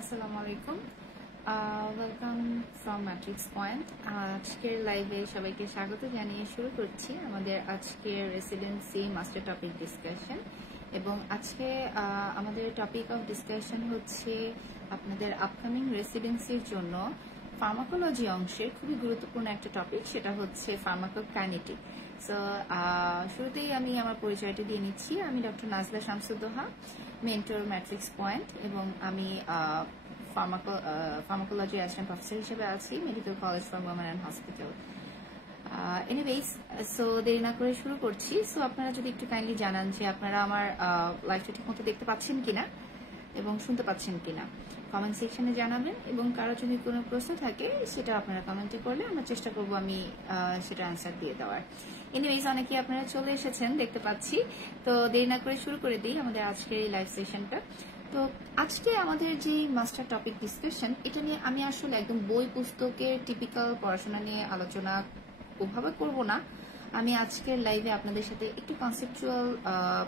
আসসালামু আলাইকুম। Welcome from matrix point. আজকের লাইভে সবাইকে স্বাগত জানিয়ে শুরু করছি আমাদের আজকের রেসিডেন্সি মাস্টার টপিক ডিসকাশন। এবং আজকে আমাদের টপিক অফ ডিসকাশন হচ্ছে আপনাদের আপকামিং রেসিডেন্সির জন্য ফার্মাকোলজি অংশের খুবই গুরুত্বপূর্ণ একটা টপিক, সেটা হচ্ছে ফার্মাকোকাইনেটিক। সো শুরুতেই আমি আমার পরিচয়টা দিয়ে নিচ্ছি। আমি doctor Nazla Shamsuddoha, mentor matrix point, এবং আমি ফার্মাকোলজি অ্যাসিস্ট্যান্ট প্রফেসর হিসেবে আছি medical college for women and hospital. Anyways, so দেরি না করে শুরু করছি। সো আপনারা যদি একটু কাইন্ডলি জানান যে আপনারা আমার লাইভটা ঠিক মতো দেখতে পাচ্ছেন কিনা এবং শুনতে পাচ্ছেন কিনা, কমেন্ট সেকশনে জানাবেন। এবং কারো যদি কোনো প্রশ্ন থাকে সেটা আপনারা কমেন্টে করলে আমরা চেষ্টা করব আমি সেটা অ্যান্সার দিয়ে দেওয়ার। এনিওয়েজ, অনেকেই আপনারা চলে এসেছেন দেখতে পাচ্ছি। তো দেরি না করে শুরু করে দিই আমাদের আজকের এই লাইভ সেশনটা। তো আজকে আমাদের যে মাস্টার টপিক ডিসকাশন, এটা নিয়ে আমি আসলে একদম বই পুস্তকের টিপিক্যাল পড়াশোনা নিয়ে আলোচনা ওভাবে করব না। আমি আজকের লাইভে আপনাদের সাথে একটু কনসেপচুয়াল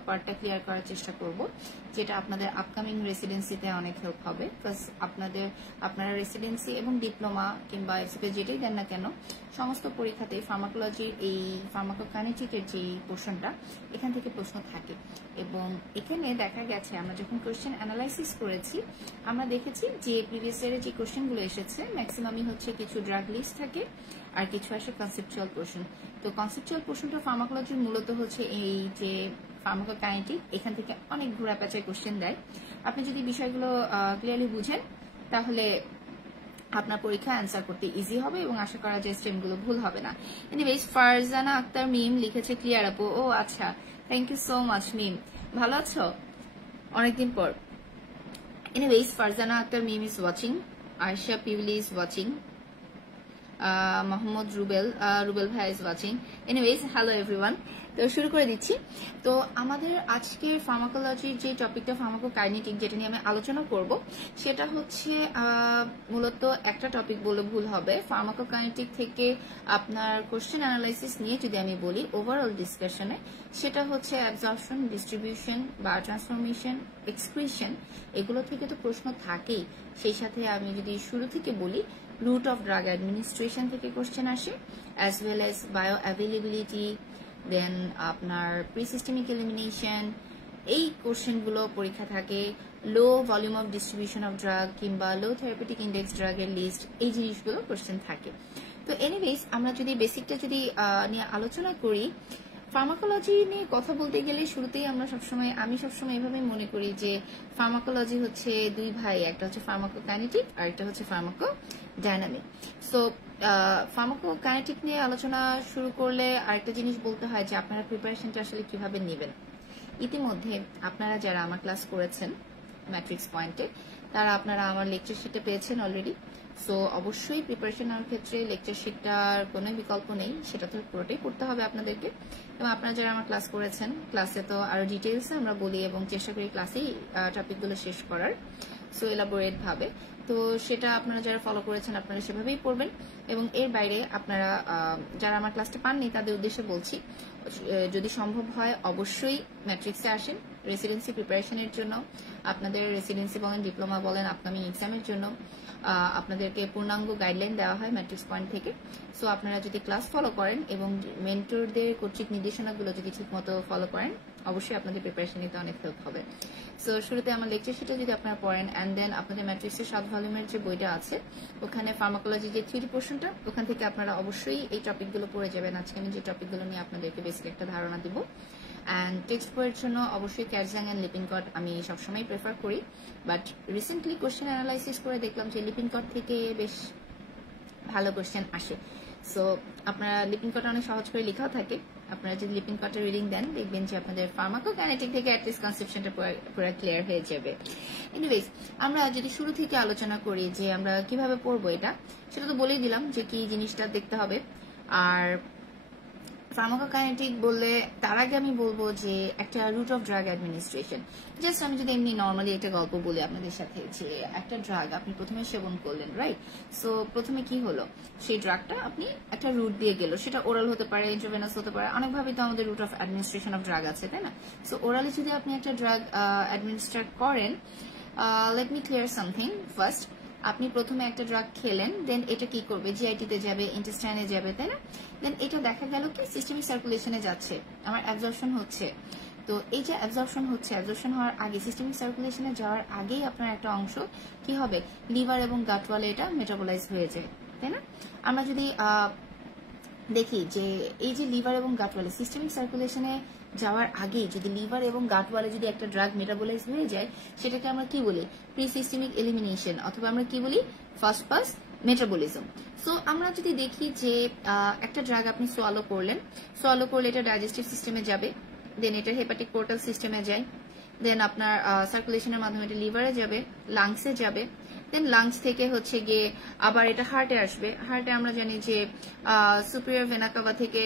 পার্টটা ক্লিয়ার করার চেষ্টা করব, যেটা আপনাদের আপকামিং রেসিডেন্সিতে অনেক হেল্প হবে। প্লাস আপনারা রেসিডেন্সি এবং ডিপ্লোমা কিংবা এক্সপে যেটাই দেন না কেন, সমস্ত পরীক্ষাতে ফার্মাকোলজির এই ফার্মাকোকাইনেটিকের যে পোর্শনটা, এখান থেকে প্রশ্ন থাকে। এবং এখানে দেখা গেছে আমরা যখন কোয়েশ্চেন অ্যানালাইসিস করেছি, আমরা দেখেছি যে প্রিভিয়াস ইয়ারে যে কোয়েশ্চেনগুলো এসেছে ম্যাক্সিমামই হচ্ছে কিছু ড্রাগ লিস্ট থাকে আর কিছু আসে কনসেপচুয়াল পোর্শন। তো কনসেপচুয়াল পোর্শনটা ফার্মাকোলজির মূলত হচ্ছে এই যে ফার্মাকোকাইনেটিক, এখান থেকে অনেক ঘোরা পেঁচায় কোশ্চেন দেয়। আপনি যদি বিষয়গুলো ক্লিয়ারলি বুঝেন তাহলে আপনার পরীক্ষা অ্যান্সার করতে ইজি হবে এবং আশা করা যায় স্টেমগুলো ভুল হবে না। এনিওয়েজ, ফারজানা আক্তার মিম লিখেছে ক্লিয়ার আপু। ও আচ্ছা, thank you so much Mim. ভালো আছো অনেকদিন পর। Anyways, Farzana Akter Mim is watching, Ayesha Piuli is watching, Mohammad Rubel ভাই is watching. Anyways, hello everyone. তো শুরু করে দিচ্ছি। তো আমাদের আজকের ফার্মাকোলজির যে টপিকটা ফার্মাকোকাইনেটিক, যেটা নিয়ে আমি আলোচনা করব, সেটা হচ্ছে মূলত একটা টপিক বলে ভুল হবে। ফার্মাকোকাইনেটিক থেকে আপনার কোশ্চেন অ্যানালাইসিস নিয়ে যদি আমি বলি ওভারঅল ডিসকাশনে, সেটা হচ্ছে অ্যাবজর্পশন, ডিস্ট্রিবিউশন, বায়োট্রান্সফরমেশন, এক্সক্রিশন, এগুলো থেকে তো প্রশ্ন থাকেই। সেই সাথে আমি যদি শুরু থেকে বলি, রুট অফ ড্রাগ অ্যাডমিনিস্ট্রেশন থেকে কোশ্চেন আসে, as well as bio availability, then আপনার প্রিসিস্টেমিক এলিমিনেশন, এই কোশ্চেনগুলো পরীক্ষা থাকে। Low volume of distribution of drug কিংবা লো থেরাপিউটিক ইন্ডেক্স ড্রাগের লিস্ট, এই জিনিসগুলো কোশ্চেন থাকে। তো এনিওয়েজ, আমরা যদি বেসিকটা যদি নিয়ে আলোচনা করি, ফার্মাকোলজি নিয়ে কথা বলতে গেলে শুরুতেই আমি সবসময় এভাবেই মনে করি যে ফার্মাকোলজি হচ্ছে দুই ভাই, একটা হচ্ছে ফার্মাকোকাইনেটিক আর একটা হচ্ছে ফার্মাকোডাইনামিক। সো ফার্মাকোকাইনেটিক নিয়ে আলোচনা শুরু করলে আরেকটা জিনিস বলতে হয় যে আপনারা প্রিপারেশনটা আসলে কিভাবে নেবেন। ইতিমধ্যে আপনারা যারা আমার ক্লাস করেছেন ম্যাট্রিক্স পয়েন্টে, তারা আপনারা আমার লেকচার শিটে পেয়েছেন অলরেডি। সো অবশ্যই প্রিপারেশন নেওয়ার ক্ষেত্রে লেকচার শিটটার কোনো বিকল্প নেই, সেটা তো পুরোটাই পড়তে হবে আপনাদেরকে। এবং আপনারা যারা আমার ক্লাস করেছেন, ক্লাসে তো আরো ডিটেলসে আমরা বলি এবং চেষ্টা করি ক্লাসেই টপিকগুলো শেষ করার, সো এলাবোরেট ভাবে। তো সেটা আপনারা যারা ফলো করেছেন আপনারা সেভাবেই পড়বেন। এবং এর বাইরে আপনারা যারা আমার ক্লাসটা পাননি তাদের উদ্দেশ্যে বলছি, যদি সম্ভব হয় অবশ্যই ম্যাট্রিক্সে আসেন রেসিডেন্সি প্রিপারেশনের জন্য। আপনাদের রেসিডেন্সি বলেন, ডিপ্লোমা বলেন, আপকামিং এক্সামের জন্য আপনাদেরকে পূর্ণাঙ্গ গাইডলাইন দেওয়া হয় ম্যাট্রিক্স পয়েন্ট থেকে। সো আপনারা যদি ক্লাস ফলো করেন এবং মেন্টরদের কর্তৃক নির্দেশনাগুলো যদি ঠিকমতো ফলো করেন, অবশ্যই আপনাদের প্রিপারেশন নিতে অনেক হেল্প হবে। সো শুরুতে আমার লেকচার শিটে যদি আপনারা পড়েন, অ্যান্ড দেন আপনাদের ম্যাট্রিক্সের 7 ভলিউমের যে বইটা আছে, ওখানে ফার্মাকোলজি যে থিওরি পোর্শনটা, ওখান থেকে আপনারা অবশ্যই এই টপিকগুলো পড়ে যাবেন। আজকে আমি যে টপিকগুলো নিয়ে আপনাদেরকে বেসিক একটা ধারণা দিব। অ্যান্ড টেক্সট বইয়ের জন্য অবশ্যই ক্যাটজাং অ্যান্ড লিপিনকট আমি সবসময় প্রেফার করি, বাট রিসেন্টলি কোশ্চেন অ্যানালাইসিস করে দেখলাম যে লিপিনকট থেকে বেশ ভালো কোশ্চেন আসে। সো আপনারা লিপিনকট অনেক সহজ করে লেখাও থাকে, আপনারা যদি লিপিনকটের রিডিং দেন দেখবেন যে আপনাদের ফার্মাকোকাইনেটিক থেকে অ্যাটলিস্ট কনসেপশনটা পুরো ক্লিয়ার হয়ে যাবে। এনিওয়েজ, আমরা যদি শুরু থেকে আলোচনা করি যে আমরা কিভাবে পড়বো এটা, সেটা তো বলেই দিলাম যে কি জিনিসটা দেখতে হবে। আর ফার্মাকোকাইনেটিক বললে তার আগে আমি বলবো যে একটা route of drug administration. Just আমি যদি এমনি নর্মালি একটা গল্প বলি আপনাদের সাথে, যে একটা ড্রাগ আপনি প্রথমে সেবন করলেন, রাইট? সো প্রথমে কি হলো, সেই ড্রাগটা আপনি একটা রুট দিয়ে গেল, সেটা ওরাল হতে পারে, ইন্ট্রাভেনাস হতে পারে, অনেকভাবেই তো আমাদের route of administration of drug আছে, তাই না? সো ওরালি যদি আপনি একটা ড্রাগ অ্যাডমিনিস্ট্রেট করেন, let me clear something first. আপনি প্রথমে একটা ড্রাগ খেলেন, দেন এটা কি করবে, জিআইটিতে যাবে, ইন্টেস্টাইনে যাবে, তাই না? দেন এটা দেখা গেল কি সিস্টেমিক সার্কুলেশনে যাচ্ছে, আমার অ্যাবজর্পশন হচ্ছে। তো এই যে অ্যাবজর্পশন হচ্ছে, অ্যাবজর্পশন হওয়ার আগে, সিস্টেমিক সার্কুলেশনে যাওয়ার আগেই আপনার একটা অংশ কি হবে, লিভার এবং গাট ওয়ালে এটা মেটাবলাইজ হয়ে যায়, তাই না? আমরা যদি দেখি যে এই যে লিভার এবং গাট ওয়ালে সিস্টেমিক সার্কুলেশনে যাওয়ার আগেই যদি লিভার এবং গাট ওয়ালে যদি একটা ড্রাগ মেটাবলাইজ হয়ে যায়, সেটাকে আমরা কি বলি, প্রি সিস্টেমিক এলিমিনেশন, অথবা আমরা কি বলি, ফার্স্ট পাস মেটাবলিজম। সো আমরা যদি দেখি যে একটা ড্রাগ আপনি সোয়ালো করলেন, সোয়ালো করলে এটা ডাইজেস্টিভ সিস্টেমে যাবে, দেন এটা হেপাটিক পোর্টাল সিস্টেমে যায়, দেন আপনার সার্কুলেশনের মাধ্যমে এটা লিভারে যাবে, লাংসে যাবে, দেন লাংস থেকে হচ্ছে গিয়ে আবার এটা হার্টে আসবে। হার্টে আমরা জানি যে সুপিরিয়র ভেনা কাভা থেকে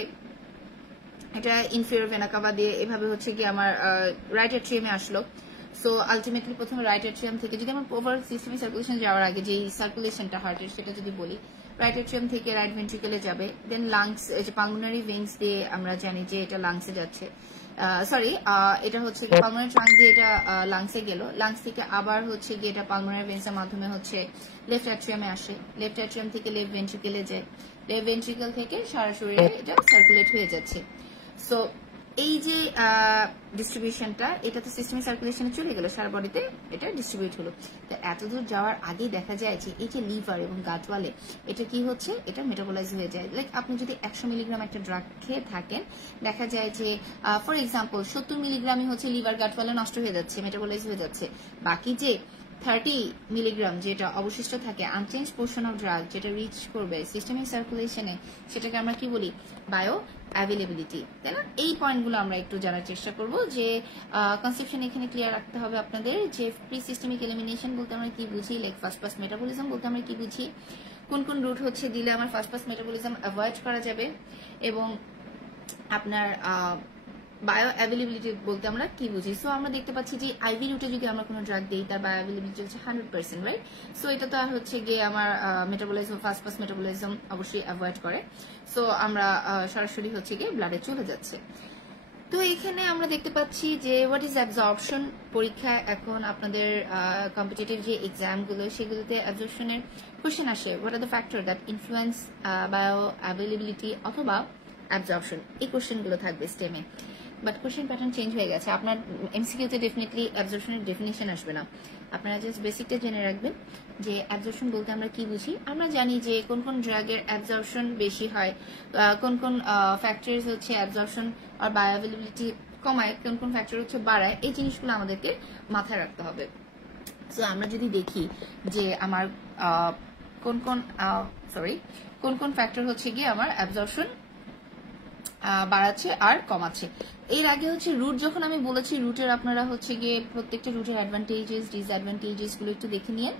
এটা ইনফিরিয়র ভেনা কাভা দিয়ে এভাবে হচ্ছে গিয়ে আমার রাইট এট্রিয়ামে আসলো। সো আলটিমেটলি প্রথমে রাইট এট্রিয়াম থেকে যদি আমার ওভারঅল সিস্টেমিক সার্কুলেশন যাওয়ার আগে যে সার্কুলেশনটা হার্টের সেটা যদি বলি, রাইট এট্রিয়াম থেকে রাইট ভেন্ট্রিকেলে যাবে, দেন লাংস, যে পালমোনারি ভেইনস দিয়ে আমরা জানি যে এটা লাংসে যাচ্ছে, সরি এটা হচ্ছে পালমোনারি ট্রাঙ্ক দিয়ে এটা লাংসে গেল, লাংস থেকে আবার হচ্ছে গিয়ে এটা পালমোনারি ভেন্সের মাধ্যমে হচ্ছে লেফট অ্যাট্রিয়ামে আসে, লেফট অ্যাট্রিয়াম থেকে লেফট ভেন্ট্রিকেলে যায়, লেফট ভেন্ট্রিকেল থেকে সারা শরীরে এটা সার্কুলেট হয়ে যাচ্ছে। সো এই যে ডিস্ট্রিবিউশনটা, এটা তো সিস্টেমিক সার্কুলেশনে চলে গেল, সারা বডিতে এটা ডিস্ট্রিবিউট হলো। তো এতদূর যাওয়ার আগেই দেখা যায় যে এই যে লিভার এবং গাট ওয়ালে এটা কি হচ্ছে, এটা মেটাবলাইজ হয়ে যায়। লাইক আপনি যদি 100 মিলিগ্রাম একটা ড্রাগ খেয়ে থাকেন, দেখা যায় যে ফর এক্সাম্পল 70 মিলিগ্রামই হচ্ছে লিভার গাট ওয়ালে নষ্ট হয়ে যাচ্ছে, মেটাবলাইজ হয়ে যাচ্ছে। বাকি যে 30 মিলিগ্রাম যেটা অবশিষ্ট থাকে, আনচেঞ্জ পোর্শন অফ ড্রাগ যেটা রিচ করবে সিস্টেমিক সার্কুলেশনে, সেটাকে আমরা কি বলি, বায়ো অ্যাভেলেবিলিটি, তাই না? এই পয়েন্টগুলো আমরা একটু জানার চেষ্টা করব, যে কনসেপশন এখানে ক্লিয়ার রাখতে হবে আপনাদের, যে প্রি সিস্টেমিক এলিমিনেশন বলতে আমরা কি বুঝি, লাইক ফার্স্ট পাস মেটাবলিজম বলতে আমরা কি বুঝি, কোন কোন রুট হচ্ছে দিলে আমার ফার্স্ট পাস মেটাবলিজম অ্যাভয়েড করা যাবে, এবং আপনার বায়ো অ্যাভেলেবিলিটি বলতে আমরা কি বুঝি। সো আমরা দেখতে পাচ্ছি যে আইভি রুটে যদি আমরা কোনো ড্রাগ দিই, তার বায়ো অ্যাভেলেবিলিটি হচ্ছে 100%, রাইট? সো এটা তো আর হচ্ছে গিয়ে আমার মেটাবলিজম, ফার্স্ট পাস মেটাবলিজম অবশ্যই অ্যাভয়েড করে। সো আমরা সরাসরি হচ্ছে গিয়ে ব্লাডে চলে যাচ্ছে। তো এখানে আমরা দেখতে পাচ্ছি যে হোয়াট ইজ অ্যাবজর্পশন। পরীক্ষা এখন আপনাদের কম্পিটিটিভ যে এক্সামগুলো, সেগুলোতে অ্যাবজর্পশনের কোশ্চেন আসে, what are the factor that influence bio availability অথবা অ্যাবজর্পশন, এই কোশ্চেনগুলো থাকবে স্টেমে। বাট কোশ্চেন প্যাটার্ন চেঞ্জ হয়ে গেছে, আপনার এমসিকিউতে ডেফিনেটলি অ্যাবজর্পশনের ডেফিনেশন আসবে না। আপনারা জাস্ট বেসিকটা জেনে রাখবেন যে অ্যাবজর্পশন বলতে আমরা কি বুঝি। আমরা জানি যে কোন কোন ড্রাগের অ্যাবজর্পশন বেশি হয়, কোন কোন ফ্যাক্টরস হচ্ছে অ্যাবজর্পশন আর বায়ো অ্যাভেলেবিলিটি কমায়, কোন কোন ফ্যাক্টর হচ্ছে বাড়ায়, এই জিনিসগুলো আমাদেরকে মাথায় রাখতে হবে। সো আমরা যদি দেখি যে আমার কোন কোন ফ্যাক্টর হচ্ছে গিয়ে আমার অ্যাবজর্পশন বাড়াচ্ছে আর কমাচ্ছে। এর আগে হচ্ছে রুট যখন আমি বলেছি, রুটের আপনারা হচ্ছে গিয়ে প্রত্যেকটা রুটের অ্যাডভান্টেজেস ডিসঅ্যাডভান্টেজেস গুলো একটু দেখে নিয়ে,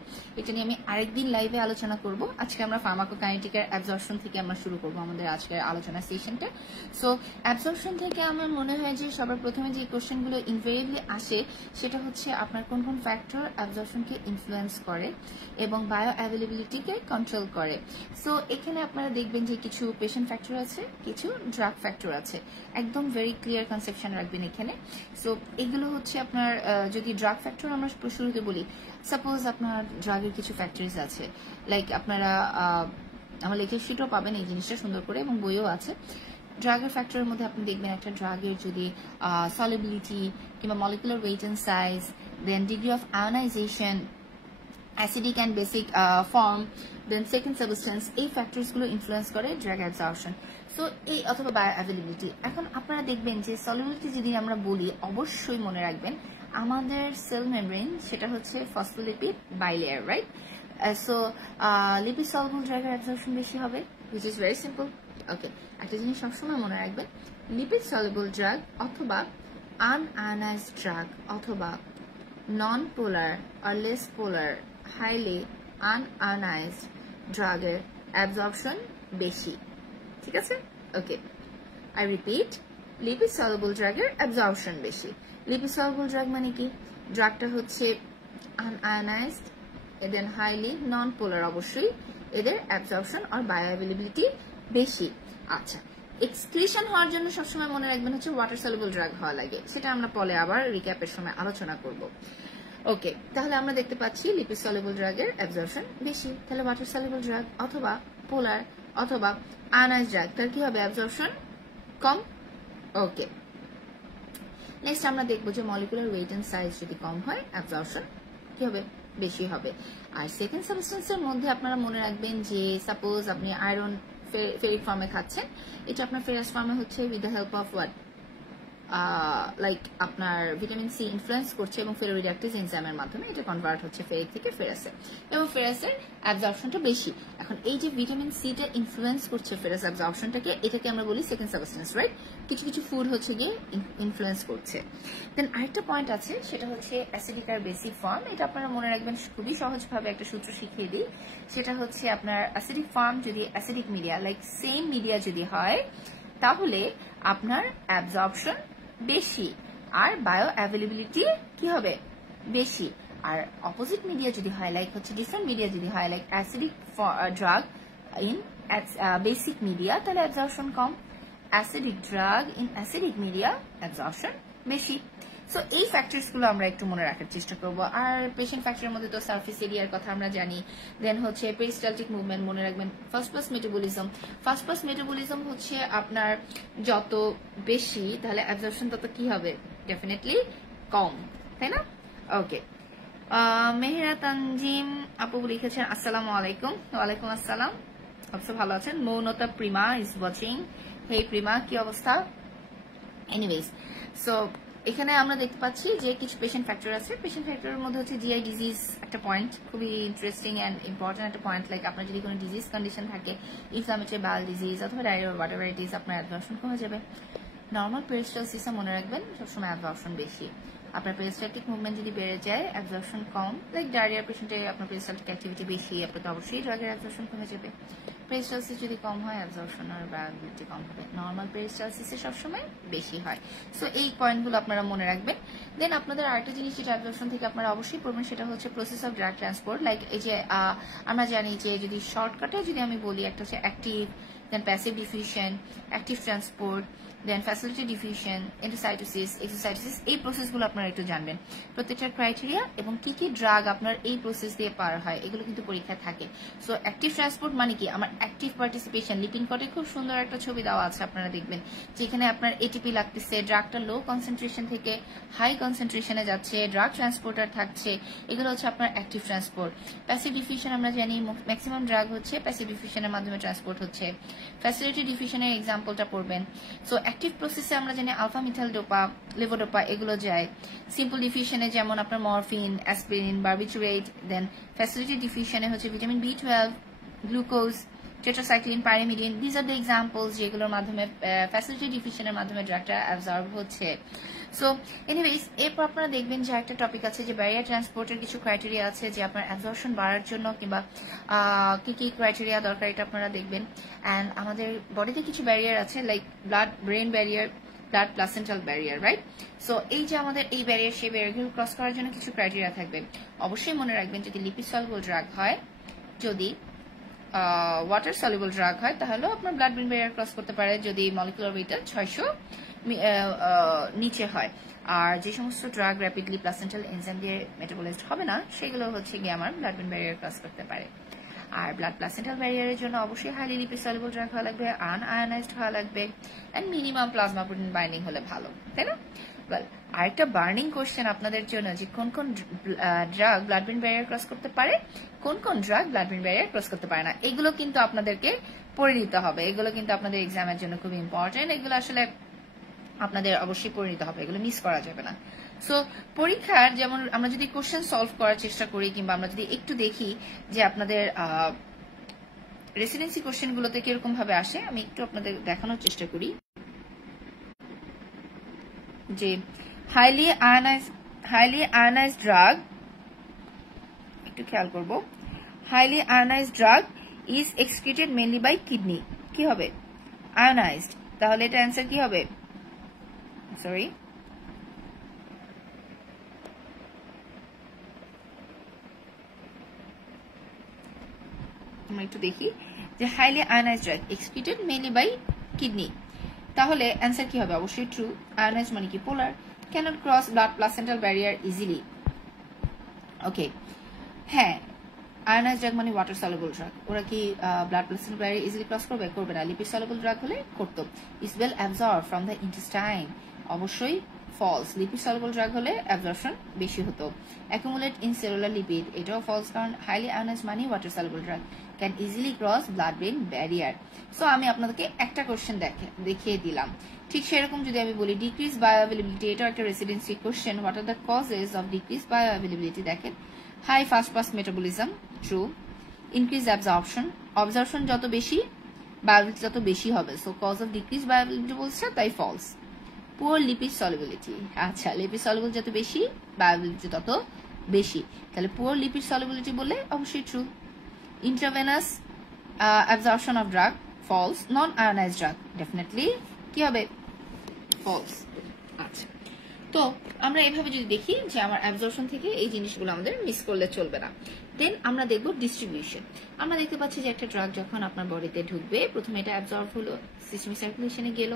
এটা নিয়ে আমি আরেকদিন লাইভে আলোচনা করব। আজকে আমরা ফার্মাকোকাইনেটিকের অ্যাবজর্পশন থেকে আমরা শুরু করব আমাদের আজকের আলোচনা সেশনটা। সো অ্যাবজর্পশন থেকে আমার মনে হয় যে সবার প্রথমে যে কোশ্চেনগুলো ইনভেরিয়েবলি আসে, সেটা হচ্ছে আপনার কোন কোন ফ্যাক্টর অ্যাবজর্পশনকে ইনফ্লুয়েন্স করে এবং বায়ো অ্যাভেলেবিলিটিকে কন্ট্রোল করে। সো এখানে আপনারা দেখবেন যে কিছু পেশেন্ট ফ্যাক্টর আছে, কিছু ড্রাগ ফ্যাক্টর আছে, একদম ভেরি ক্লিয়ার কনসেপশন রাখবেন এখানে। সো এগুলো হচ্ছে আপনার যদি ড্রাগ ফ্যাক্টর আমরা শুরুতে বলি, সাপোজ আপনার ড্রাগের কিছু ফ্যাক্টরিজ আছে, লাইক আপনারা আমার লেখের শিটও পাবেন এই জিনিসটা সুন্দর করে, এবং বইও আছে। ড্রাগের ফ্যাক্টরের মধ্যে আপনি দেখবেন একটা ড্রাগের যদি সলিবিলিটি কিংবা molecular weight and size, then degree of ionisation, acidic and basic form, then second substance, এই ফ্যাক্টরসগুলো ইনফ্লুয়েন্স করে ড্রাগ অ্যাবজর্পশন। সো এই অথবা বায়ো অ্যাভেলেবিলিটি। এখন আপনারা দেখবেন যে সলিবিলিটি যদি আমরা বলি, অবশ্যই মনে রাখবেন আমাদের সেল মেমব্রেন সেটা হচ্ছে phospholipid bilayer, right? So lipid soluble ড্রাগের অ্যাবজর্পশন বেশি হবে, which is very simple. Okay, একটা জিনিস সবসময় মনে রাখবেন, লিপিড সলুবল ড্রাগ অথবা আনআয়োনাইজড ড্রাগ অথবা নন পোলার আর লেস পোলার হাইলি আনআয়োনাইজড ড্রাগের অ্যাবজর্পশন বেশি, ঠিক আছে? Okay, I repeat, lipid soluble ড্রাগের অ্যাবজর্পশন বেশি। লিপিড সলুবল ড্রাগ মানে কি? ড্রাগটা হচ্ছে আনআয়োনাইজড, এদের হাইলি নন পোলার, অবশ্যই এদের অ্যাবজর্পশন আর বায়ো অ্যাভেলেবিলিটি বেশি। আচ্ছা, এক্সক্রিশন হওয়ার জন্য সবসময় মনে রাখবেন হচ্ছে ওয়াটার সলুবল ড্রাগ হওয়া লাগে, সেটা আমরা পরে আবার রিক্যাপের সময় আলোচনা করব। ওকে, তাহলে আমরা দেখতে পাচ্ছি লিপিড সলিউবল ড্রাগের অ্যাবজর্পশন বেশি, তাহলে ওয়াটার সলিউবল ড্রাগ অথবা পোলার অথবা আয়নাইজ ড্রাগ তার কি হবে অ্যাবজর্পশন কম। ওকে, নেক্সট আমরা দেখবো যে মলিকুলার ওয়েট এন্ড সাইজ যদি কম হয় অ্যাবজর্পশন কি হবে বেশি হবে। আর সেকেন্ড সাবস্টেন্সের মধ্যে আপনারা মনে রাখবেন যে সাপোজ আপনি আয়রন ফেরিক ফর্মে খাচ্ছেন, এটা আপনার ফেরাস ফর্মে হচ্ছে with the help of what like আপনার ভিটামিন সি ইনফ্লুয়েন্স করছে এবং ফেরোরিডাক্টিজ এনজাইমের মাধ্যমে এটা কনভার্ট হচ্ছে ফেরিক থেকে ফেরাসে, এবং ফেরাসের অ্যাবজর্পশনটা বেশি। এখন এই যে ভিটামিন সিটা ইনফ্লুয়েন্স করছে ফেরাস অ্যাবজর্পশনটাকে, এটাকে আমরা বলি সেকেন্ড সাবস্টেন্স, রাইট? কিছু কিছু ফুড হচ্ছে গিয়ে ইনফ্লুয়েন্স করছে। দেন আরেকটা পয়েন্ট আছে, সেটা হচ্ছে অ্যাসিডিক আর বেসিক ফর্ম। এটা আপনারা মনে রাখবেন, খুবই সহজভাবে একটা সূত্র শিখিয়ে দিই। সেটা হচ্ছে আপনার অ্যাসিডিক ফর্ম যদি acidic media like same media যদি হয়, তাহলে আপনার অ্যাবজর্পশন বেশি আর বায়ো অ্যাভেলেবিলিটি কি হবে বেশি। আর অপোজিট মিডিয়া যদি হয় লাইক হচ্ছে ডিফারেন্ট মিডিয়া যদি হয় like acidic drug in basic media, তাহলে অ্যাবজর্পশন কম। Acidic drug in acidic media absorption বেশি। সো এই ফ্যাক্টরস গুলো আমরা একটু মনে রাখার চেষ্টা করবো। আর পেশেন্ট ফ্যাক্টরের মধ্যে তো সার্ফেস এরিয়ার কথা আমরা জানি। দেন হচ্ছে পেরিস্টালটিক মুভমেন্ট মনে রাখবেন। ফার্স্ট পাস মেটাবলিজম হচ্ছে আপনার যত বেশি, তাহলে অ্যাবজর্পশন তত কি হবে ডেফিনেটলি কম, তাই না? ওকে, মেহেরা তানজিম আপু লিখেছেন আসসালামু আলাইকুম। ওয়ালাইকুম আসসালাম, অবশ্য ভালো আছেন। মৌনতা Prima is watching. Hey Prima, কি অবস্থা? এনিওয়েজ, সো এখানে আমরা দেখতে পাচ্ছি যে কিছু পেশেন্ট ফ্যাক্টর আছে। পেশেন্ট ফ্যাক্টরের মধ্যে হচ্ছে জিআই ডিজিজ একটা পয়েন্ট, খুবই ইন্টারেস্টিং অ্যান্ড ইম্পর্টেন্ট একটা পয়েন্ট। লাইক আপনার যদি কোনো ডিজিজ কন্ডিশন থাকে, ইনফ্লামেটরি বাউল ডিজিজ অথবা diarrhoea what ever it is, আপনার অ্যাবজর্পশন কমে যাবে। নর্মাল পেরিস্টালসিসে মনে রাখবেন সবসময় অ্যাবজর্পশন বেশি। আপনার পেরিস্টালটিক মুভমেন্ট যদি বেড়ে যায়, অ্যাবজর্পশন কম। লাইক ডায়রিয়ার পেশেন্টে আপনার পেরিস্টালটিক অ্যাক্টিভিটি বেশি, আপনার তো অবশ্যই ড্রাগের অ্যাবজর্পশন কমে যাবে। পেরিস্টালসিস যদি কম হয়, অ্যাবজর্পশন আর বায়োঅ্যাভেলেবিলিটি কম হবে। নর্মাল পেরিস্টালসিসে সবসময় বেশি হয়। সো এই পয়েন্টগুলো আপনারা মনে রাখবেন। দেন আপনাদের আরেকটা জিনিস যেটা অ্যাবজর্পশন থেকে আপনারা অবশ্যই পড়বেন, সেটা হচ্ছে process of drug transport. Like এই যে আমরা জানি যে যদি শর্টকাটে যদি আমি বলি, একটা হচ্ছে অ্যাক্টিভ, দেন প্যাসিভ ডিফিউশন, অ্যাক্টিভ ট্রান্সপোর্ট, দেন ফ্যাসিলিটি ডিফিউশন, এন্ডোসাইটোসিস, এক্সোসাইটোসিস। এই প্রসেসগুলো আপনারা একটু জানবেন, প্রত্যেকটার ক্রাইটেরিয়া এবং কি কি ড্রাগ আপনার এই প্রসেস দিয়ে পার হয়, এগুলো কিন্তু পরীক্ষায় থাকে। সো অ্যাক্টিভ ট্রান্সপোর্ট মানে কি, আমার অ্যাক্টিভ পার্টিসিপেশন। লিপিন কটে খুব সুন্দর একটা ছবি দেওয়া আছে, আপনারা দেখবেন, যেখানে আপনার এটিপি লাগতেছে, ড্রাগটা লো কনসেন্ট্রেশন থেকে হাই কনসেন্ট্রেশনে যাচ্ছে, ড্রাগ ট্রান্সপোর্টার থাকছে, এগুলো হচ্ছে আপনার অ্যাক্টিভ ট্রান্সপোর্ট। প্যাসিভ ডিফিউশন আমরা জানি ম্যাক্সিমাম ড্রাগ হচ্ছে প্যাসিভ ডিফিউশনের মাধ্যমে ট্রান্সপোর্ট হচ্ছে। ফ্যাসিলিটি ডিফিউশনের এক্সাম্পলটা পড়বেন। সো অ্যাক্টিভ প্রসেসে আমরা জানি আলফা মিথাইল ডোপা, লেভোডোপা এগুলো যায়। সিম্পল ডিফিউশনে যেমন আপনার মরফিন, অ্যাসপিরিন, বার্বিচুরেট। দেন ফ্যাসিলিটি ডিফিউশনে হচ্ছে vitamin B12, glucose, tetracycline, pyrimidine. This are the examples যেগুলোর মাধ্যমে ফ্যাসিলিটি ডিফিউশনের মাধ্যমে ড্রাগটা অ্যাবজর্ব হচ্ছে। সো এনিওয়েজ, এরপর আপনারা দেখবেন যে একটা টপিক আছে যে ব্যারিয়ার ট্রান্সপোর্টের কিছু ক্রাইটেরিয়া আছে, যে আপনার অ্যাবজর্পশন বাড়ার জন্য কিংবা কি কি ক্রাইটেরিয়া দরকার, এটা আপনারা দেখবেন। অ্যান্ড আমাদের বডিতে কিছু ব্যারিয়ার আছে, like blood brain barrier, blood placental barrier, right? So এই যে আমাদের এই ব্যারিয়ার, সেই ব্যারিয়ারগুলো ক্রস করার জন্য কিছু ক্রাইটেরিয়া থাকবে। অবশ্যই মনে রাখবেন, যদি লিপিড সলুবল ড্রাগ হয়, যদি ওয়াটার সলিউবল ড্রাগ হয়, তাহলেও আপনার ব্লাড ব্রেন ব্যারিয়ার ক্রস করতে পারে যদি মলিকুলার ওয়েটটা 600 নিচে হয়। আর যে সমস্ত ড্রাগ র্যাপিডলি প্লাসেন্টাল এনজাইম দিয়ে মেটাবলাইজড হবে না, সেগুলো হচ্ছে গিয়ে আমার ব্লাড ব্রেন ব্যারিয়ার ক্রস করতে পারে। আর ব্লাড প্লাসেন্টাল ব্যারিয়ারের জন্য অবশ্যই হাইলি লিপিড সলিউবল ড্রাগ হওয়া লাগবে, আনআয়নাইজড হওয়া লাগবে, and minimum plasma protein binding হলে ভালো, তাই না? আরেকটা বার্নিং কোশ্চেন আপনাদের জন্য, যে কোন কোন drug blood brain barrier cross করতে পারে, কোন কোন drug blood brain barrier cross করতে পারে না, এগুলো কিন্তু আপনাদেরকে পড়ে নিতে হবে। এগুলো কিন্তু আপনাদের এক্সামের জন্য খুব ইম্পর্টেন্ট। এগুলো আসলে আপনাদের অবশ্যই পড়ে নিতে হবে, এগুলো মিস করা যাবে না। সো পরীক্ষার যেমন আমরা যদি কোশ্চেন সলভ করার চেষ্টা করি, কিংবা আমরা যদি একটু দেখি যে আপনাদের রেসিডেন্সি কোশ্চেন গুলোতে কিরকম ভাবে আসে, আমি একটু আপনাদের দেখানোর চেষ্টা করি। যে হাইলি আয়নাইজড ড্রাগ, একটু খেয়াল করব, highly ionised drug is excreted mainly by kidney. কি হবে? আয়নাইজড। তাহলে এটা অ্যান্সার কি হবে? সরি, আমরা একটু দেখি যে highly ionised drug excreted mainly by kidney, তাহলে অ্যান্সার কি হবে? অবশ্যই ট্রু। আয়নাইজড মানে কি? Polar, cannot cross blood placental barrier easily. Okay, হ্যাঁ, আয়নাইজ ড্রাগ মানে ওয়াটার সলিউবল ড্রাগ, ওরা কি blood plasma barrier easily cross করবে? করবে না। লিপিড সলিউবল ড্রাগ হলে করতো। Is well absorb from the intestine, অবশ্যই ফলস। লিপিড সলিউবল ড্রাগ হলে অ্যাবজর্পশন বেশি হতো। অ্যাকুমুলেট ইন সেলুলার লিপিড, এটাও ফলস, কারণ হাইলি আয়নাইজ মানে water soluble drug, can easily cross blood brain barrier. So আমি আপনাদেরকে একটা কোশ্চেন দেখিয়ে দিলাম। ঠিক সেরকম যদি আমি বলি ডিক্রিজ বায়োঅ্যাভেলেবিলিটি, এটাও একটা residency question. What are the causes of decrease bioavailability? দেখেন, high first pass metabolism, true. Increase absorption, absorption যত বেশি বায়োঅ্যাভেলেবিলিটি তত বেশি হবে, so cause of decrease bioavailability বলছে, তাই ফলস। পুয়ার লিপিড সলিবিলিটি, আচ্ছা লিপিড সলিবল যত বেশি বায়োঅ্যাভেলেবিলিটি তত বেশি, তাহলে পুয়ার লিপিড সলিবিলিটি বললে অবশ্যই true. Intravenous absorption of drug, false. Non ionise drug, definitely কি হবে? ফলস। আচ্ছা, তো আমরা এভাবে যদি দেখি যে আমার অ্যাবজর্পশন থেকে এই জিনিসগুলো আমাদের মিস করলে চলবে না। দেন আমরা দেখব ডিস্ট্রিবিউশন। আমরা দেখতে পাচ্ছি যে একটা ড্রাগ যখন আপনার বডিতে ঢুকবে, প্রথমে এটা অ্যাবজর্ব হলো, সিস্টেমিক সার্কুলেশনে গেল,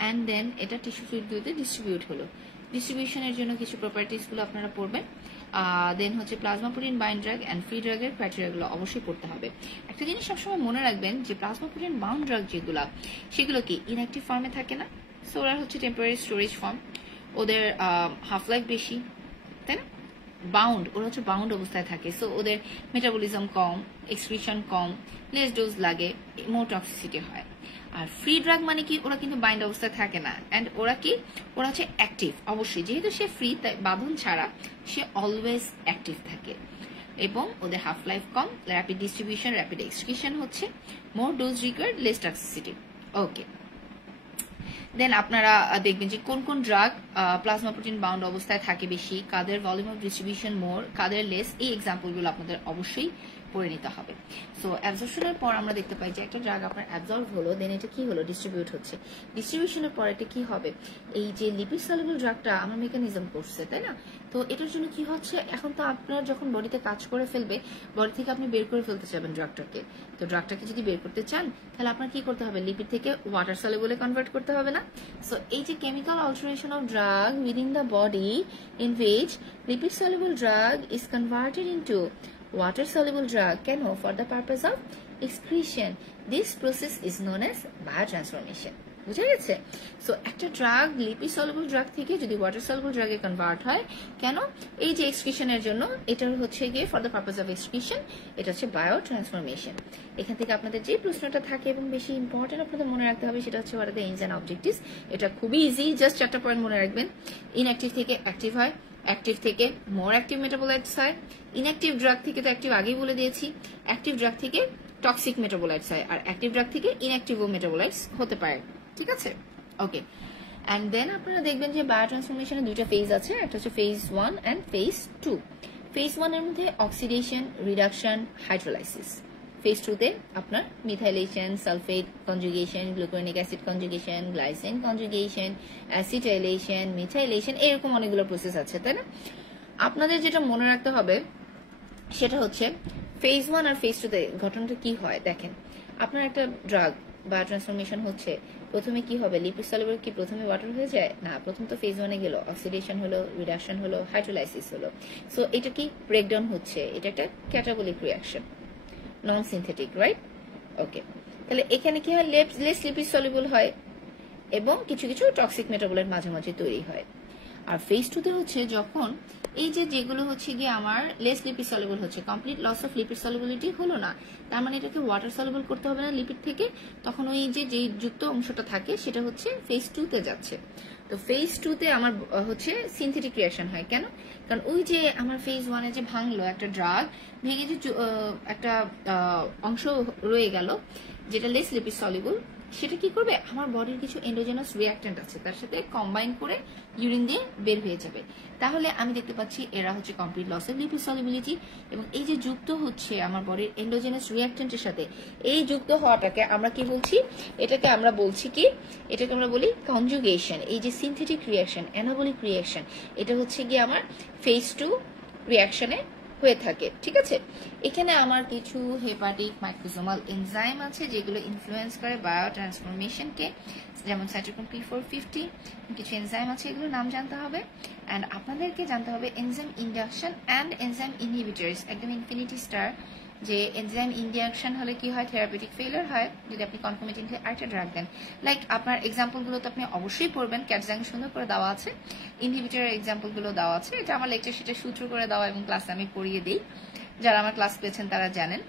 অ্যান্ড দেন এটা টিস্যু ফ্লুইডগুলোতে ডিস্ট্রিবিউট হলো। ডিস্ট্রিবিউশনের জন্য কিছু প্রপার্টিসগুলো আপনারা পড়বেন। দেন হচ্ছে plasma protein bound drug and free ড্রাগের ক্রাইটেরিয়াগুলো অবশ্যই পড়তে হবে। একটা জিনিস সবসময় মনে রাখবেন যে প্লাজমা প্রোটিন বাউন্ড ড্রাগ যেগুলো, সেগুলো কি ইনঅ্যাক্টিভ ফর্মে থাকে না, সো ওরা হচ্ছে টেম্পোরারি স্টোরেজ ফর্ম, ওদের হাফ লাইফ বেশি, তাই না? বাউন্ড, ওরা হচ্ছে বাউন্ড অবস্থায় থাকে, সো ওদের মেটাবলিজম কম, এক্সক্রিশন কম, লেস ডোজ লাগে, মোর টক্সিসিটি হয়। আর ফ্রি ড্রাগ মানে কি, ওরা কিন্তু বাইন্ড অবস্থায় থাকে না, অ্যান্ড ওরা কি, ওরা হচ্ছে অ্যাক্টিভ। অবশ্যই যেহেতু সে ফ্রি, তাই বাঁধন ছাড়া সে অলওয়েজ অ্যাক্টিভ থাকে, এবং ওদের হাফ লাইফ কম, র্যাপিড ডিস্ট্রিবিউশন, র্যাপিড এক্সক্রিশন হচ্ছে, মোর ডোজ রিকোয়ার্ড, লেস টক্সিসিটি। ওকে, দেন আপনারা দেখবেন যে কোন কোন ড্রাগ প্লাজমা প্রোটিন বাউন্ড অবস্থায় থাকে বেশি, কাদের ভলিউম অফ ডিস্ট্রিবিউশন মোর, কাদের লেস, এই এক্সাম্পলগুলো আপনাদের অবশ্যই পড়ে নিতে হবে। সো অ্যাবজর্পশনের পর আমরা দেখতে পাই যে একটা ড্রাগ আপনার অ্যাবজর্ব হলো, দেন এটা কি হলো, ডিস্ট্রিবিউট হচ্ছে। ডিস্ট্রিবিউশনের পর এটা কি হবে, এই যে লিপিড সলিউবল ড্রাগটা আমার মেকানিজম করছে, তাই না? তো এটার জন্য কি হচ্ছে, এখন তো আপনার যখন বডিতে কাজ করে ফেলবে, বডি থেকে আপনি বের করে ফেলতে চাবেন ড্রাগটাকে। তো ড্রাগটাকে যদি বের করতে চান, তাহলে আপনার কি করতে হবে, লিপিড থেকে ওয়াটার সলিউবলে কনভার্ট করতে হবে না? সো এই যে chemical alteration of drug within the body in which lipid soluble drug is converted into water soluble drug, কেন? for the purpose of excretion. This process is known as biotransformation. বুঝা গেছে? So একটা drug lipid soluble drug থেকে যদি water soluble ড্রাগে convert হয়, কেন? এই যে এক্সক্রিশনের জন্য, এটার হচ্ছে গিয়ে for the purpose of excretion, এটা হচ্ছে বায়ো ট্রান্সফরমেশন। এখান থেকে আপনাদের যে প্রশ্নটা থাকে এবং বেশি ইম্পর্টেন্ট আপনাদের মনে রাখতে হবে, সেটা হচ্ছে what are the aims and objectives. এটা খুবই ইজি, জাস্ট 4টা পয়েন্ট মনে রাখবেন। ইনঅ্যাক্টিভ থেকে অ্যাক্টিভ হয়, অ্যাক্টিভ থেকে মোর অ্যাক্টিভ মেটাবোলাইটস হয়, ইনঅ্যাক্টিভ ড্রাগ থেকে তো অ্যাক্টিভ আগেই বলে দিয়েছি, অ্যাক্টিভ ড্রাগ থেকে টক্সিক মেটাবোলাইটস হয়, আর অ্যাক্টিভ ড্রাগ থেকে ইনঅ্যাক্টিভ মেটাবোলাইটস হতে পারে। ঠিক আছে? ওকে, অ্যান্ড দেন আপনারা দেখবেন যে বায়োট্রান্সফরমেশনের 2টা ফেজ আছে, একটা হচ্ছে ফেজ 1 অ্যান্ড ফেজ 2। ফেজ 1 এর মধ্যে অক্সিডেশন, রিডাকশন, হাইড্রোলাইসিস। ফেজ 2 তে আপনার methylation, sulphate conjugation, gluconic acid conjugation, glycine conjugation, acetylation, methylation, এরকম অনেকগুলো প্রসেস আছে, তাই না? আপনাদের যেটা মনে রাখতে হবে সেটা হচ্ছে ফেজ 1 আর ফেজ 2 তে ঘটনাটা কি হয়। দেখেন, আপনার একটা ড্রাগ বায়োট্রান্সফরমেশন হচ্ছে, প্রথমে কি হবে, লিপিড সলিউবল কি প্রথমে ওয়াটার হয়ে যায় না, প্রথম তো ফেজ 1 এ গেল, অক্সিডেশন হলো, রিডাকশন হলো, হাইড্রোলাইসিস হলো। সো এটা কি ব্রেকডাউন হচ্ছে, এটা একটা ক্যাটাবলিক রিঅ্যাকশন, নন সিনথেটিক, রাইট? ওকে, তাহলে এখানে কি হয়, লেস লিপিড সলিউবল হয় এবং কিছু কিছু টক্সিক মেটাবোলাইট মাঝে মাঝে তৈরি হয়। আর ফেজ 2 তে হচ্ছে যখন এই যে যেগুলো হচ্ছে গিয়ে আমার লেস লিপিড সলিউবল হচ্ছে, complete loss of lipid solubility হলো না, তার মানে এটাকে ওয়াটার সলিউবল করতে হবে না লিপিড থেকে, তখন ওই যে যুক্ত অংশটা থাকে সেটা হচ্ছে ফেজ 2 তে যাচ্ছে। তো ফেজ 2 তে আমার হচ্ছে সিনথেটিক রিঅ্যাকশন হয়, কেন? কারণ ওই যে আমার ফেজ 1 এ যে ভাঙলো একটা ড্রাগ, ভেঙে যে একটা অংশ রয়ে গেল যেটা লেস লিপিড সলিউবল, সেটা কি করবে, আমার বডির কিছু এন্ডোজেনাস রিঅ্যাক্ট্যান্ট আছে তার সাথে কম্বাইন করে ইউরিন দিয়ে বের হয়ে যাবে। তাহলে আমি দেখতে পাচ্ছি এরা হচ্ছে complete loss of lipid solubility, এবং এই যে যুক্ত হচ্ছে আমার বডির এন্ডোজেনাস রিঅ্যাক্ট্যান্টের সাথে, এই যুক্ত হওয়াটাকে আমরা কি বলছি, এটাকে আমরা বলছি কি, এটাকে আমরা বলি কনজুগেশন। এই যে সিনথেটিক রিঅ্যাকশন, অ্যানাবলিক রিঅ্যাকশন, এটা হচ্ছে গিয়ে আমার ফেজ 2 রিঅ্যাকশনে হয়ে থাকে। ঠিক আছে, এখানে আমার কিছু হেপাটিক মাইক্রোসোমাল এনজাইম আছে যেগুলো ইনফ্লুয়েন্স করে বায়ো ট্রান্সফরমেশনকে, যেমন সাইটোক্রোম P450, কিছু এনজাইম আছে, এগুলোর নাম জানতে হবে। অ্যান্ড আপনাদেরকে জানতে হবে enzyme induction and enzyme inhibitors, একদম ইনফিনিটি স্টার, যে এনজাইম ইন্ডাকশন হলে কি হয়, থেরাপিউটিক ফেলিওর হয় যদি আপনি কনকমিটেন্টলি আরেকটা ড্রাগ দেন। লাইক আপনার এক্সাম্পলগুলো তো আপনি অবশ্যই পড়বেন, ক্যাটজাং সুন্দর করে দেওয়া আছে, ইনহিবিটরের এক্সাম্পলগুলো দেওয়া আছে, এটা আমার লেকচার সেটা সূত্র করে দেওয়া এবং ক্লাসে আমি পড়িয়ে দিই, যারা আমার ক্লাস পেয়েছেন তারা জানেন।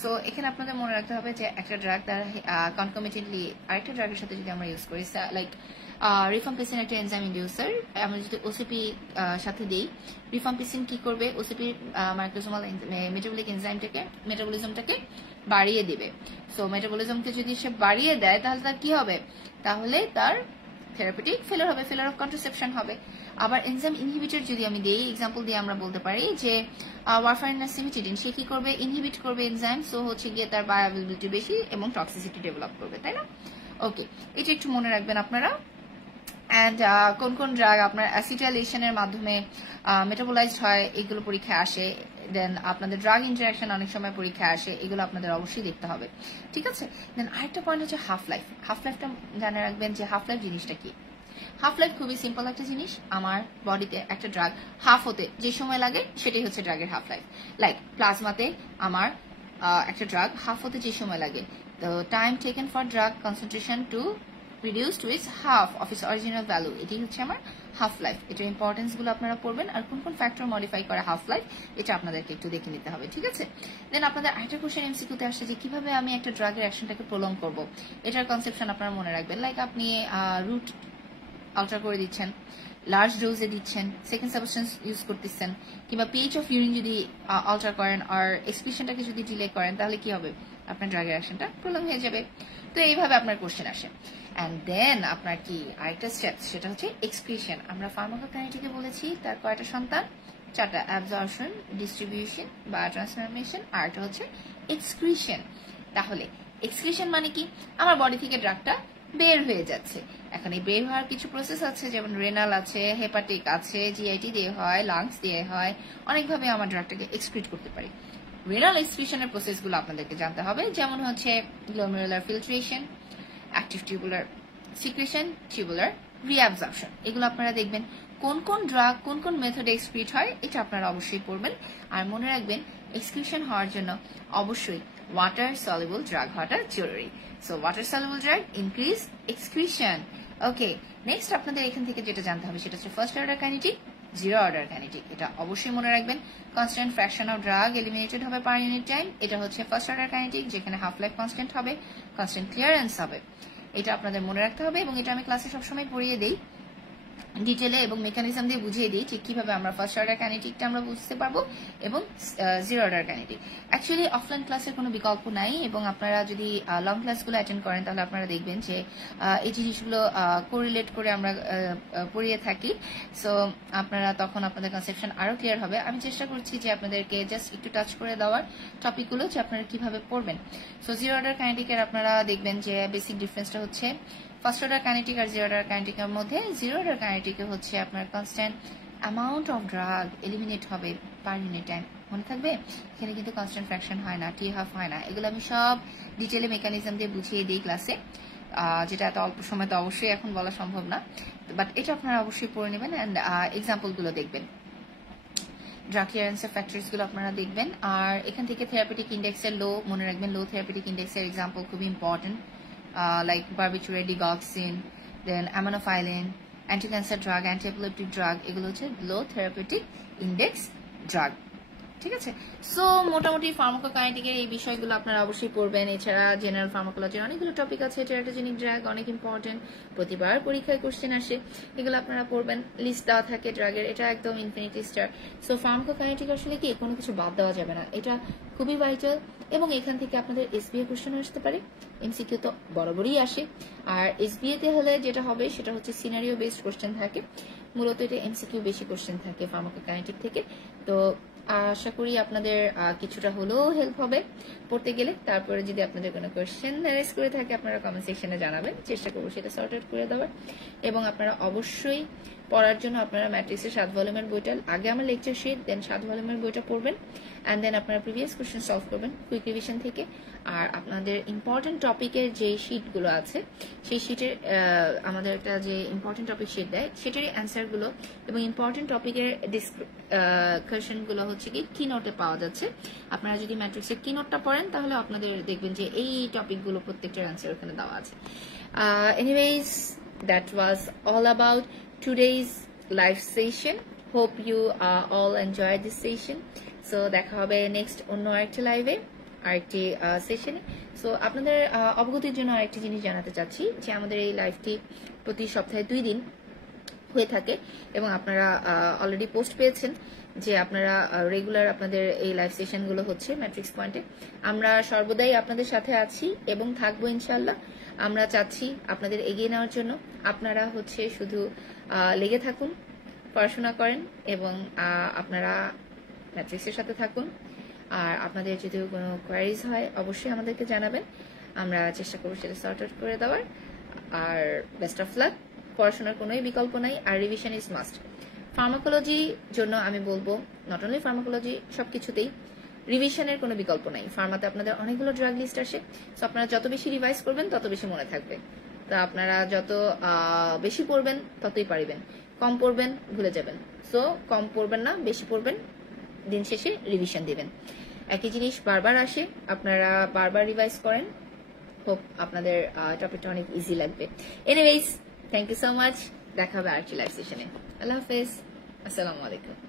সো এখানে আপনাদের মনে রাখতে হবে যে একটা ড্রাগ তার কনকমিটেন্টলি আরেকটা ড্রাগের সাথে যদি আমরা ইউজ করি, লাইক রিফাম্পিসিন একটা এনজাইম ইন্ডিউসার, আমরা যদি ওসিপি সাথে দিই, রিফাম্পিসিন কি করবে, ওসিপি মাইক্রোসোমাল মেটাবলিক মেটাবলিজমটাকে বাড়িয়ে দিবে। সো মেটাবলিজমকে যদি সে বাড়িয়ে দেয় তাহলে তার কি হবে, তাহলে তার থেরাপিউটিক ফেলিওর হবে, ফেলিওর অফ কন্ট্রাসেপশন হবে। আবার এনজাইম ইনহিবিটর যদি আমি দেই, এক্সাম্পল দিয়ে আমরা বলতে পারি যে ওয়ারফারিন আর সিমিটিডিন, সে কি করবে, ইনহিবিট করবে এনজাইম, সো হচ্ছে গিয়ে তার বায়োঅ্যাভেলেবিলিটি বেশি এবং টক্সিসিটি ডেভেলপ করবে, তাই না? ওকে, এটা একটু মনে রাখবেন আপনারা। অ্যান্ড কোন কোন ড্রাগ আপনার অ্যাসিটাইলেশনের মাধ্যমে মেটাবোলাইজড হয়, এগুলো পরীক্ষায় আসে। দেন আপনাদের ড্রাগ ইন্টারাকশন অনেক সময় পরীক্ষায় আসে, এগুলো আপনাদের অবশ্যই দেখতে হবে। ঠিক আছে, দেন আরেকটা পয়েন্ট হচ্ছে হাফ লাইফ। হাফ লাইফটা জানে রাখবেন যে হাফ লাইফ জিনিসটা কি। হাফ লাইফ খুবই সিম্পল একটা জিনিস, আমার বডিতে একটা ড্রাগ হাফ হতে যে সময় লাগে সেটাই হচ্ছে ড্রাগের হাফ লাইফ। লাইক প্লাজমাতে আমার একটা ড্রাগ হাফ হতে যে সময় লাগে, the time taken for drug concentration to reduce to its half of its original value, এটি হচ্ছে আমার হাফ লাইফ। এটার ইম্পর্টেন্স গুলো আপনারা পড়বেন, আর কোন কোন ফ্যাক্টর মডিফাই করে হাফ লাইফ এটা আপনাদেরকে একটু দেখে নিতে হবে। ঠিক আছে, দেন আপনাদের আরেকটা কোশ্চেন এমসিকিউতে আসছে যে কিভাবে আমি একটা ড্রাগের অ্যাকশনটাকে প্রলং করব, এটার কনসেপশন আপনারা মনে রাখবেন। লাইক আপনি রুট আলট্রা করে দিচ্ছেন, লার্জ ডোজে দিচ্ছেন, সেকেন্ড সাবস্টেন্স ইউজ করতেছেন, কিংবা পিএইচ অফ ইউরিন যদি আলট্রা করেন আর এক্সক্রিশনটাকে যদি ডিলে করেন, তাহলে কি হবে, আপনার ড্রাগের অ্যাকশনটা প্রলং হয়ে যাবে। তো এইভাবে আপনার কোশ্চেন আসে। অ্যান্ড দেন আপনার কি আরেকটা স্টেপ, সেটা হচ্ছে এক্সক্রিশন। আমরা ফার্মাকোকাইনেটিকে বলেছি তার কয়টা সন্তান, 4টা, অ্যাবজর্পশন, ডিস্ট্রিবিউশন বা ট্রান্সফরমেশন, আর একটা হচ্ছে এক্সক্রিশন। তাহলে এক্সক্রিশন মানে কি, আমার বডি থেকে ড্রাগটা বের হয়ে যাচ্ছে। এখন এই বের হওয়ার কিছু প্রসেস আছে, যেমন রেনাল আছে, হেপাটিক আছে, জিআইটি দিয়ে হয়, লাংস দিয়ে হয়, অনেকভাবে আমার ড্রাগটাকে এক্সক্রিট করতে পারি। রেনাল এক্সক্রিশনের প্রসেসগুলো আপনাদেরকে জানতে হবে, যেমন হচ্ছে glomerular filtration, active tubular secretion, tubular reabsorption. এগুলো আপনারা দেখবেন কোন কোন ড্রাগ কোন কোন মেথডে এক্সক্রিট হয়, এটা আপনারা অবশ্যই পড়বেন। আর মনে রাখবেন এক্সক্রিশন হওয়ার জন্য অবশ্যই ওয়াটার সলিবল ড্রাগ হওয়াটা জরুরি। So water soluble drug increase excretion. Okay, next আপনাদের এখান থেকে যেটা জানতে হবে সেটা হচ্ছে first order kinetic, zero order kinetic. এটা অবশ্যই মনে রাখবেন। Constant fraction of drug eliminated হবে পার ইউনিট টাইম, এটা হচ্ছে ফার্স্ট অর্ডার কাইনেটিক, যেখানে হাফ লাইফ কনস্ট্যান্ট হবে, কনস্ট্যান্ট ক্লিয়ারেন্স হবে, এটা আপনাদের মনে রাখতে হবে। এবং এটা আমি ক্লাসে সবসময় পড়িয়ে দিই ডিটেলে এবং মেকানিজম দিয়ে বুঝিয়ে দিই ঠিক কিভাবে আমরা ফার্স্ট অর্ডার কাইনেটিকটা আমরা বুঝতে পারবো এবং zero order kinetic. Actually offline ক্লাসের কোনো বিকল্প নাই, এবং আপনারা যদি লং ক্লাসগুলো অ্যাটেন্ড করেন তাহলে আপনারা দেখবেন যে এই জিনিসগুলো কোরিলেট করে আমরা পড়িয়ে থাকি। সো আপনারা তখন আপনাদের কনসেপশন আরো ক্লিয়ার হবে। আমি চেষ্টা করছি যে আপনাদেরকে জাস্ট একটু টাচ করে দেওয়ার টপিকগুলো, যে আপনারা কিভাবে পড়বেন। সো জিরো অর্ডার কাইনেটিকের আপনারা দেখবেন যে বেসিক ডিফারেন্সটা হচ্ছে ফার্স্ট অর্ডার কাইনেটিক আর জিরো অর্ডার কাইনেটিকের মধ্যে। জিরো অর্ডার কাইনেটিকে হচ্ছে আপনার constant amount of drug eliminate হবে পার ইউনিট টাইম, মনে থাকবে। এখানে কিন্তু কনস্ট্যান্ট ফ্র্যাকশন হয় না, টি হাফ হয় না, এগুলো আমি সব ডিটেলে মেকানিজম দিয়ে বুঝিয়ে দিই ক্লাসে, যেটা এত অল্প সময় তো অবশ্যই এখন বলা সম্ভব না, বাট এটা আপনারা অবশ্যই পড়ে নেবেন অ্যান্ড এক্সাম্পলগুলো দেখবেন, ড্রাগ ক্লিয়ারেন্সের ফ্যাক্টরসগুলো আপনারা দেখবেন। আর এখান থেকে থেরাপিউটিক ইন্ডেক্সের লো মনে রাখবেন, লো থেরাপিউটিক ইন্ডেক্সের এক্সাম্পল খুবই important, like barbiturate, digoxin, then aminophylline, anti-cancer drug, anti-epileptic drug, এগুলো হচ্ছে low therapeutic index drug। ঠিক আছে, সো মোটামুটি ফার্মাকোকাইনেটিকের এই বিষয়গুলো আপনারা অবশ্যই পড়বেন। এছাড়া জেনারেল ফার্মাকোলজির অনেকগুলো টপিক আছে, টেরাটোজেনিক ড্রাগ অনেক ইম্পর্টেন্ট, প্রতিবার পরীক্ষায় কোশ্চেন আসে, এগুলো আপনারা পড়বেন। লিস্ট দেওয়া থাকে ড্রাগের, এটা একদম ইনফিনিটি স্টার। সো ফার্মাকোকাইনেটিক আসলে কি কোনো কিছু বাদ দেওয়া যাবে না, এটা খুবই ভাইটাল। এবং এখান থেকে আপনাদের এসবিএ কোশ্চেন আসতে পারে, এমসিকিউ তো বরাবরই আসে। আর এসবিএ তে হলে যেটা হবে সেটা হচ্ছে সিনারিও বেসড কোশ্চেন থাকে, মূলত এটা এমসিকিউ বেশি কোশ্চেন থাকে ফার্মাকোকাইনেটিক থেকে। তো আশা করি আপনাদের কিছুটা হলেও হেল্প হবে পড়তে গেলে। তারপরে যদি আপনাদের কোনো কোয়েশ্চেন রেজ করে থাকে আপনারা কমেন্ট সেকশনে জানাবেন, চেষ্টা করবো সেটা সর্ট আউট করে দেওয়ার। এবং আপনারা অবশ্যই পড়ার জন্য আপনারা ম্যাট্রিক্সের 7 ভলিউমের বইটা, আগে আমার লেকচার শিট দেন 7 ভলিউমের বইটা পড়বেন, অ্যান্ড দেন আপনারা প্রিভিয়াস কোয়েশ্চেন সলভ করবেন কুইক রিভিশন থেকে। আর আপনাদের ইম্পর্টেন্ট টপিকের যে শিটগুলো আছে সেই শিটের আমাদের একটা যে ইম্পর্টেন্ট টপিক শিট দেয় সেটারই অ্যান্সারগুলো এবং ইম্পর্টেন্ট টপিকের ডিসকাশনগুলো হচ্ছে কি কিনোটে পাওয়া যাচ্ছে। আপনারা যদি ম্যাট্রিক্সের কিনোটটা পড়েন তাহলে আপনাদের দেখবেন যে এই টপিকগুলো প্রত্যেকটার অ্যান্সার ওখানে দেওয়া আছে। Anyways, that was all about today's live session. Hope you all enjoyed this session. So দেখা হবে নেক্সট অন্য আরেকটি লাইভে, আরেকটি সেশনে। সো আপনাদের অবগতির জন্য আরেকটি জিনিস জানাতে চাচ্ছি যে আমাদের এই লাইভটি প্রতি সপ্তাহে 2 দিন হয়ে থাকে এবং আপনারা অলরেডি পোস্ট পেয়েছেন যে আপনারা রেগুলার আপনাদের এই লাইভ সেশনগুলো হচ্ছে ম্যাট্রিক্স পয়েন্টে। আমরা সর্বদাই আপনাদের সাথে আছি এবং থাকবো ইনশাল্লাহ। আমরা চাচ্ছি আপনাদের এগিয়ে নেওয়ার জন্য। আপনারা হচ্ছে শুধু লেগে থাকুন, পড়াশোনা করেন এবং আপনারা ম্যাট্রিক্সের সাথে থাকুন। আর আপনাদের যদি কোনো কোয়ারিজ হয় অবশ্যই আমাদেরকে জানাবেন, আমরা চেষ্টা করবো সেটা সর্ট আউট করে দেওয়ার। আর বেস্ট অফ লাক। পড়াশোনার কোনোই বিকল্প নাই, আর রিভিশন ইজ মাস্ট। ফার্মাকোলজির জন্য আমি বলবো নট অনলি ফার্মাকোলজি, সবকিছুতেই রিভিশনের কোনো বিকল্প নাই। ফার্মাতে আপনাদের অনেকগুলো ড্রাগ লিস্ট আসে, সো আপনারা যত বেশি রিভাইজ করবেন তত বেশি মনে থাকবে। তো আপনারা যত বেশি পড়বেন ততই পারিবেন, কম পড়বেন ভুলে যাবেন। সো কম পড়বেন না, বেশি পড়বেন, দিন শেষে রিভিশন দিবেন। একই জিনিস বারবার আসে, আপনারা বারবার রিভাইজ করেন, হোপ আপনাদের টপিকটা অনেক ইজি লাগবে। Anyways, thank you so much. দেখা হবে আরেকটি লাইভ সেশনে। আল্লাহ হাফেজ, আসসালামু আলাইকুম।